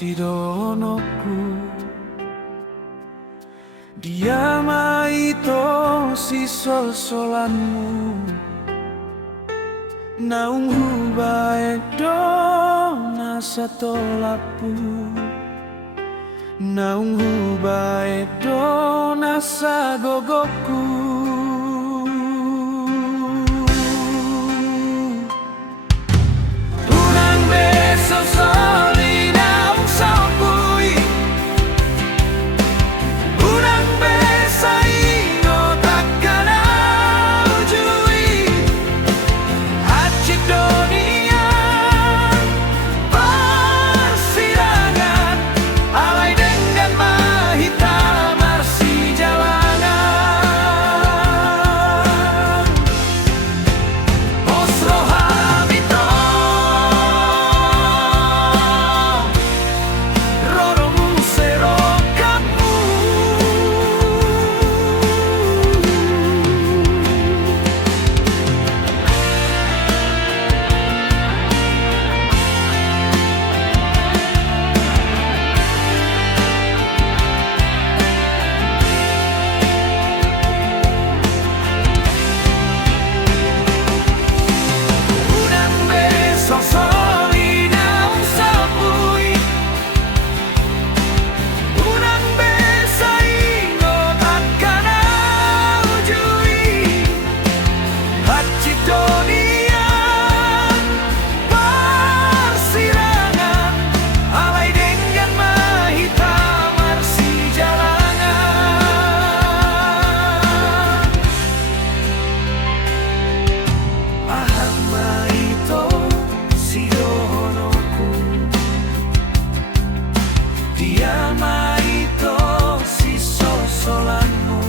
sidonoku dia maito si sol-solanmu naung hubae dona satolapu naung hubae dona sagogoku unang beso soli naung saupui unang besa ingo takana ujui hacik dunia persidangan alay dengan mahita marsi jalanan osro habito roromu serokamu unang beso soli naung saupui unang besa ingo takana ujui hacik dunia persidangan alay dengan mahita marsi jalanan aham maito sidonoku dia maito si sol-solanmu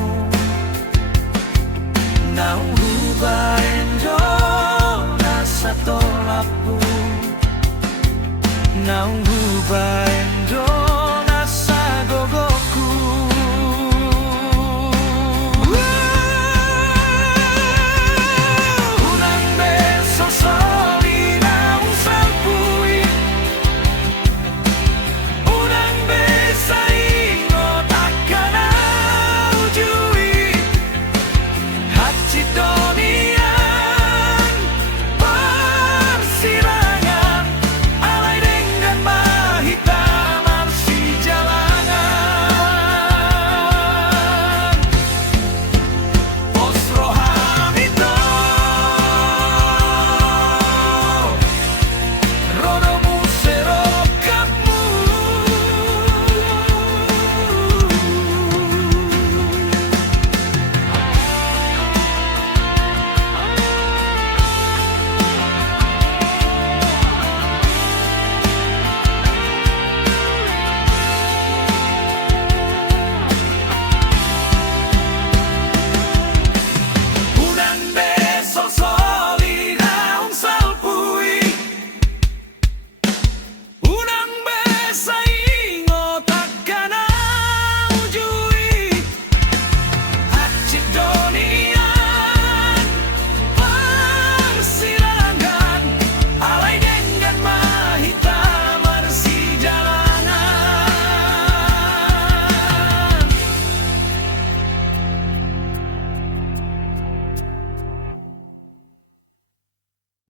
naung hubae dona satolapu naung hubae